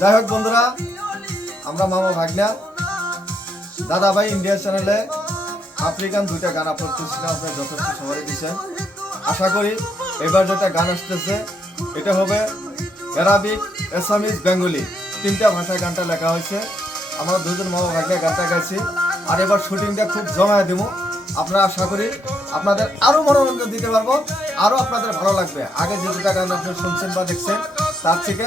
যাই হোক বন্ধুরা, আমরা মামা ভাগনা দাদাভাই ইন্ডিয়া চ্যানেলে আফ্রিকান দুইটা গান আপলোড করছিলাম, আপনার যথেষ্ট সময় দিচ্ছেন। আশা করি এবার যেটা গান আসতেছে এটা হবে অ্যারাবিক, আসামিজ, বেঙ্গলি তিনটা ভাষায় গানটা লেখা হয়েছে। আমরা দুজন মামা ভাগনা গানটা গাইছি, আর এবার শুটিংটা খুব জমায় দেব। আপনারা আশা করি আপনাদের আরো মনোরঞ্জন দিতে পারবো, আরো আপনাদের ভালো লাগবে। আগে যে দুটা গান আপনি শুনছেন বা দেখছেন তার থেকে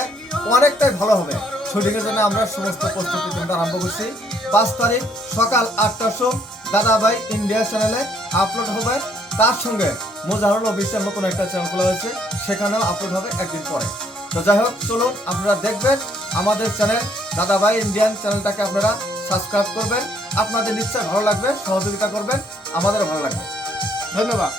অনেকটাই ভালো হবে। শুটিংয়ের জন্য আমরা সমস্ত প্রস্তুতি কিন্তু আরম্ভ করছি। 5 তারিখ সকাল 8টার সময় দাদাভাই ইন্ডিয়া চ্যানেলে আপলোড হবে। তার সঙ্গে মোজাহরুল অফিসিয়াল নতুন একটা চ্যানেল খোলা হয়েছে, সেখানেও আপলোড হবে একদিন পরে। তো যাই হোক, চলুন আপনারা দেখবেন আমাদের চ্যানেল দাদাভাই ইন্ডিয়ান চ্যানেলটাকে আপনারা সাবস্ক্রাইব করবেন। আপনাদের নিশ্চয় ভালো লাগবে, সহযোগিতা করবেন, আমাদের ভালো লাগবে। ধন্যবাদ।